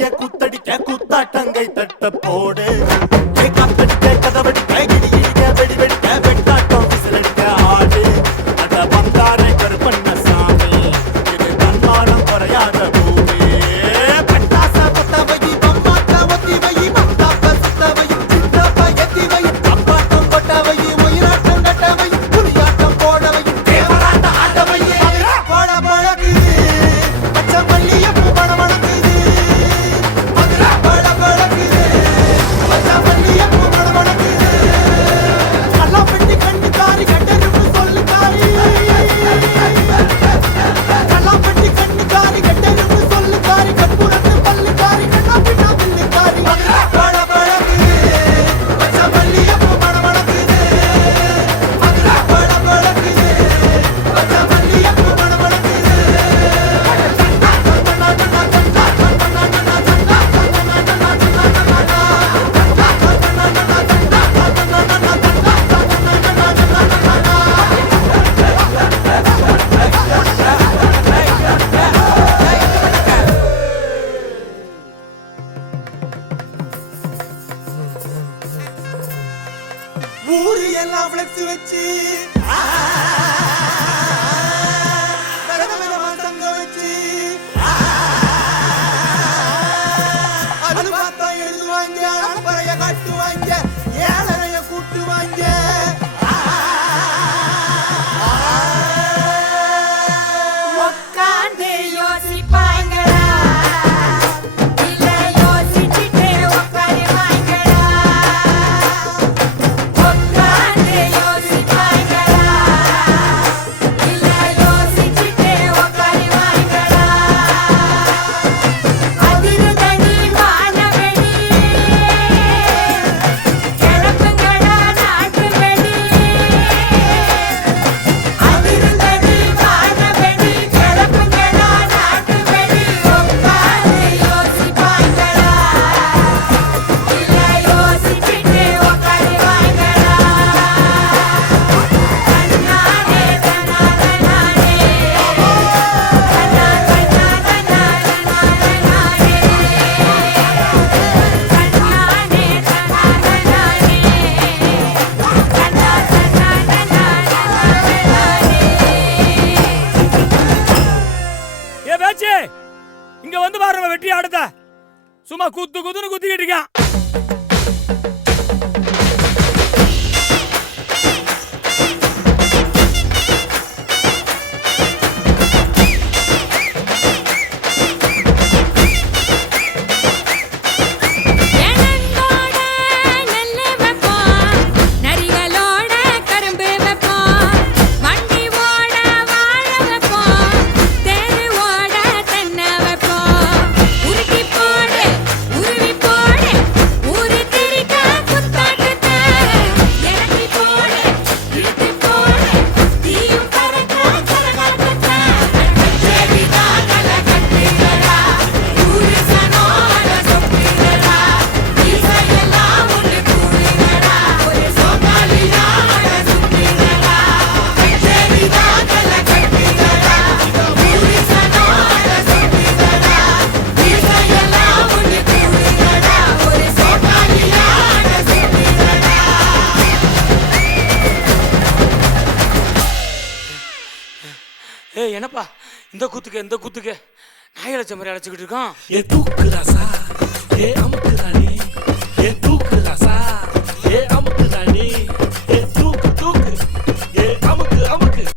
குத்தடிக்க குத்தடிக்க குத்தாட்டங்கை தட்ட போடு காத்தடிக்க கதவடிக்க இடி இடிக்க வெடி வெடிக்க வெட்டாட்டம் விசிலடிக்க ஆடு அட வந்தாரை கருப்பண்ண சாமி இது தன்மானம் குறையாத பூமி பட்டாச பத்தவை பம்மாக்க ஒத்திவை பந்தாப்ப சுத்தவை சித்தப்ப எத்திவை அப்பாட்டம் கொட்டவை உயிராட்டம் கட்டவை புலியாட்டம் போடவை தேவராட்ட ஆட்டவை பட பழகுது பச்சை மல்லியப்பூ பட பழகுது பட பழகுது பச்சை மல்லியப்பூ பட பழகுது கல்லா பெட்டி கண்ணு காரி கட்டெருப்பு சொல்லு காரி கல்லா பெட்டி கண்ணு காரி கட்டெருப்பு சொல்லு காரி கற்பூரத்து பல்லு காரி கண்ணா பின்னா பில்லு காரி பட பழகுது பச்சை மல்லியப்பூ பட பழகுது பட பழகுது பச்சை மல்லியப்பூ பட பழகுது ஊரு எல்லாம் ஃப்ளெக்ஸ் வச்சு தங்க வச்சு அது பார்த்தா எழுதுவாங்க அம்பரைய காட்டுவாங்க ஏழரைய கூட்டுவாங்க உட்கார்ந்து யோசிப்பாங்களா இல்ல யோசிச்சுட்டு உட்காருவாங்களா உட்கார்ந்து யோசிப்பாங்களா இல்ல யோசிச்சுட்டு உட்காருவாங்களா அதிர்தனி வானவெளி கிளப்புங்களா நாட்டு வெளி அதிர்தனி வானவெளி கிளப்புங்களா நாட்டு வெளி உட்கார்ந்து யோசிப்பாங்களா இல்ல யோசிச்சுட்டு உட்காருவாங்களா தன்னாலே தன்னாலே ஏ பேச்சு இங்க வந்து பாருங்க வெட்டி ஆடுத சும்மா குத்து குத்துன்னு குத்திக்கிட்டு இருக்கான் ஏனங்கோட நெல்லு வைப்போம் நரிகளோட கரும்பு வைப்போம் வண்டி ஓட வாழ வைப்போம் தேரு ஓட தென்னை வைப்போம் உருட்டி போடு உருவி போடு ஊரு திரிக்க குத்தாட்டத்தை இறக்கி போடு இழுத்து போடு தீயும் பறக்க கரகாட்டத்தை கச்சேரிதான் கலை கட்டுகிறா ஊரு சனோட சொப்பிகிறா இசையெல்லாம் ஒன்று கூடுகிறா ஒரு சோகாலியாட சுத்திகிறா கச்சேரிதான் கலை கட்டுகிறா ஊரு சனோட சொப்பிகிறா இசையெல்லாம் ஒன்று கூடுகிறா ஒரு சோகாலியாட சுத்திகிறா ஏய் என்னப்பா இந்த குத்துக்கு நாய் அழைச்ச மாதிரி அழைச்சிக்கிட்டு இருக்கான் ஏ தூக்குறாசா ஏ அமுக்குறானே ஏ தூக்கு